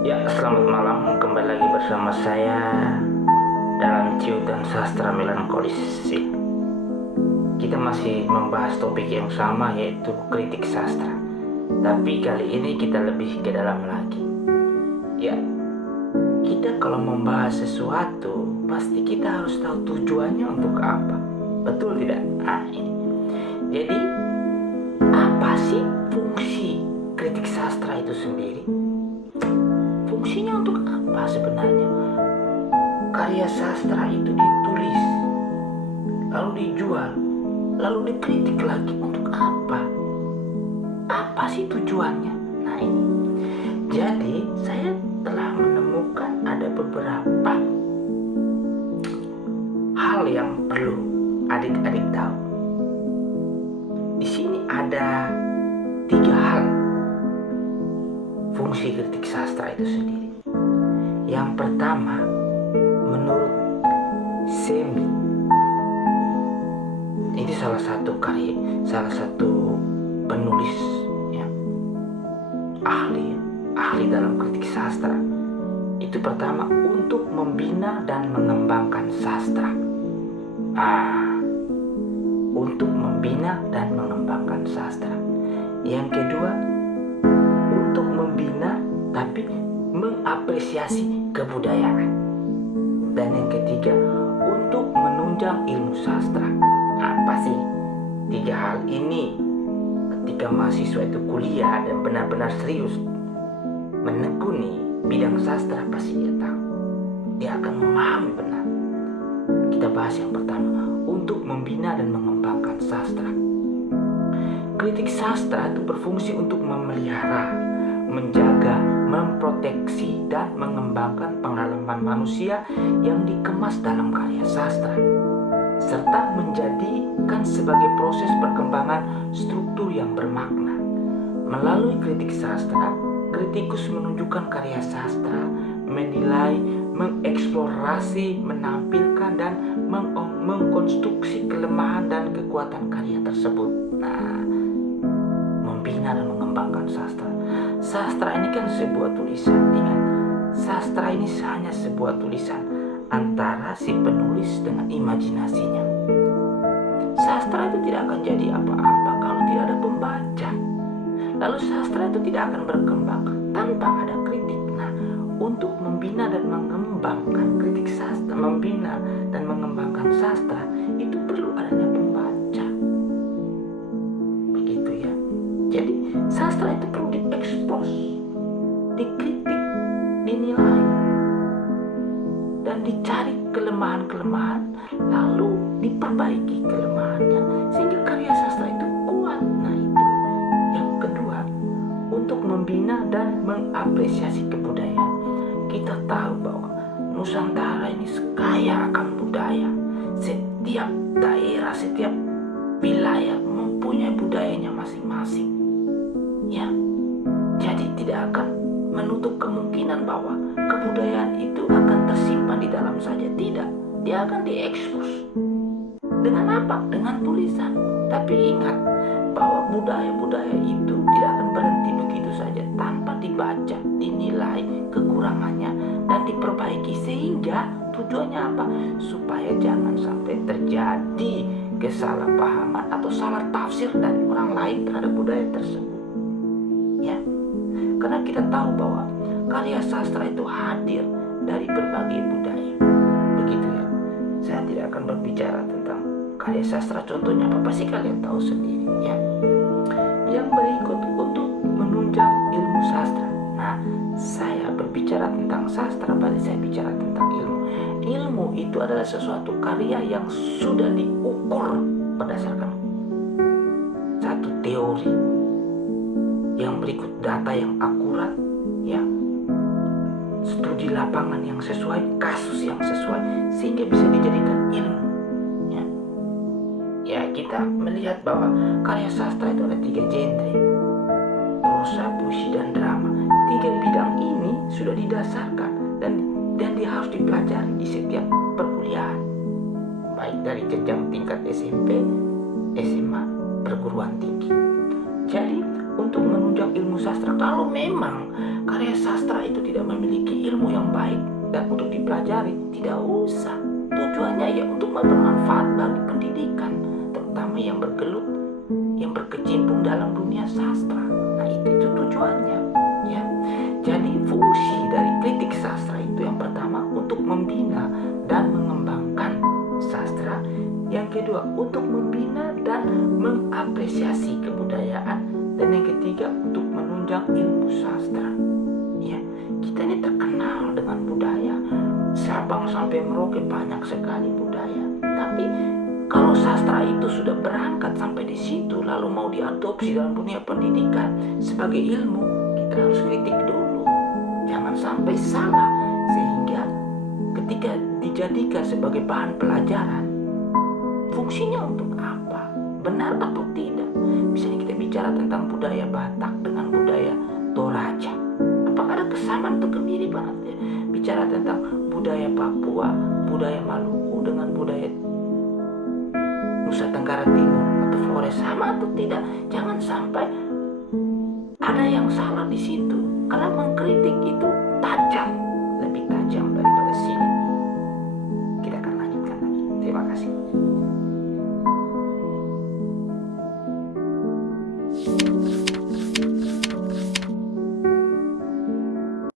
Ya, selamat malam. Kembali lagi bersama saya dalam Ciutan Sastra Melankolis. Kita masih membahas topik yang sama, yaitu kritik sastra. Tapi kali ini kita lebih ke dalam lagi. Ya, kita kalau membahas sesuatu, pasti kita harus tahu tujuannya untuk apa. Betul tidak? Ini. Jadi, apa sih fungsi kritik sastra itu sendiri? Fungsinya untuk apa sebenarnya? Karya sastra itu ditulis, lalu dijual, lalu dikritik lagi untuk apa? Apa sih tujuannya? Nah ini. Jadi saya telah menemukan ada beberapa hal yang perlu adik-adik tahu. Di sini ada 3 hal fungsi kritik sastra itu sendiri. Yang pertama, menurut Semi, ini salah satu penulis ya, ahli dalam kritik sastra. Itu pertama, untuk membina dan mengembangkan sastra. Untuk membina dan mengembangkan sastra. Yang kedua, untuk membina tapi mengapresiasi kebudayaan. Dan yang ketiga, untuk menunjang ilmu sastra. Apa sih 3 hal ini? Ketika mahasiswa itu kuliah dan benar-benar serius menekuni bidang sastra, pasti dia tahu. Dia akan memahami benar. Kita bahas yang pertama, untuk membina dan mengembangkan sastra. Kritik sastra itu berfungsi untuk memelihara, menjaga, memproteksi, dan mengembangkan pengalaman manusia yang dikemas dalam karya sastra, serta menjadikan sebagai proses perkembangan struktur yang bermakna. Melalui kritik sastra, kritikus menunjukkan karya sastra, menilai, mengeksplorasi, menampilkan, dan mengkonstruksi kelemahan dan kekuatan karya tersebut. Membina dan mengembangkan sastra. Sastra ini kan sebuah tulisan. Ingat, sastra ini hanya sebuah tulisan antara si penulis dengan imajinasinya. Sastra itu tidak akan jadi apa-apa kalau tidak ada pembaca. Lalu sastra itu tidak akan berkembang tanpa ada kritik. Untuk membina dan mengembangkan kritik sastra, membina dan mengembangkan sastra, itu perlu adanya pembaca. Begitu ya. Jadi sastra itu perlu diekspos, dikritik, dinilai, dan dicari kelemahan-kelemahan, lalu diperbaiki kelemahannya sehingga karya sastra itu kuat. Itu yang kedua, untuk membina dan mengapresiasi kebudayaan. Kita tahu bahwa Nusantara ini kaya akan budaya. Setiap daerah, setiap wilayah mempunyai budayanya masing-masing. Ya, jadi tidak akan menutup kemungkinan bahwa kebudayaan itu akan tersimpan di dalam saja. Tidak, dia akan diekspos. Dengan apa? Dengan tulisan. Tapi ingat bahwa budaya-budaya itu tidak akan berhenti begitu saja tanpa dibaca, dinilai kekurangannya, dan diperbaiki. Sehingga tujuannya apa? Supaya jangan sampai terjadi kesalahpahaman atau salah tafsir dari orang lain terhadap budaya tersebut. Ya, karena kita tahu bahwa karya sastra itu hadir dari berbagai budaya. Begitu ya. Saya tidak akan berbicara tentang karya sastra, contohnya apa, pasti kalian tahu sendiri ya. Yang berikut, untuk menunjang ilmu sastra. Saya berbicara tentang sastra, berarti saya bicara tentang ilmu. Ilmu itu adalah sesuatu karya yang sudah diukur berdasarkan satu teori, yang berikut data yang akurat, ya, studi lapangan yang sesuai, kasus yang sesuai, sehingga bisa dijadikan ilmu. Ya, kita melihat bahwa karya sastra itu ada 3 genre: prosa, puisi, dan drama. 3 bidang ini sudah didasarkan dan dia harus dipelajari di setiap perkuliahan, baik dari jenjang tingkat SMP, SMA, perguruan tinggi. Jadi untuk menunjang ilmu sastra, kalau memang orang karya sastra itu tidak memiliki ilmu yang baik dan untuk dipelajari, tidak usah. Tujuannya ya untuk bermanfaat bagi pendidikan, terutama yang bergelut, yang berkecimpung dalam dunia sastra. Nah itu tujuannya ya. Jadi fungsi dari kritik sastra itu yang pertama untuk membina dan mengembangkan sastra, yang kedua untuk membina dan mengapresiasi kebudayaan, dan yang ketiga untuk menunjang ilmu sastra. Ya, kita ini terkenal dengan budaya, Sabang sampai Merauke banyak sekali budaya. Tapi kalau sastra itu sudah berangkat sampai di situ lalu mau diadopsi dalam dunia pendidikan sebagai ilmu, kita harus kritik dulu. Jangan sampai salah sehingga ketika dijadikan sebagai bahan pelajaran, fungsinya untuk apa? Benar atau tidak? Misalnya kita bicara tentang budaya Batak dengan budaya Toraja, apakah ada kesamaan atau kemiripan? Bicara tentang budaya Papua, budaya Maluku dengan budaya Nusa Tenggara Timur atau Flores, sama atau tidak? Jangan sampai ada yang salah di situ. Karena mengkritik itu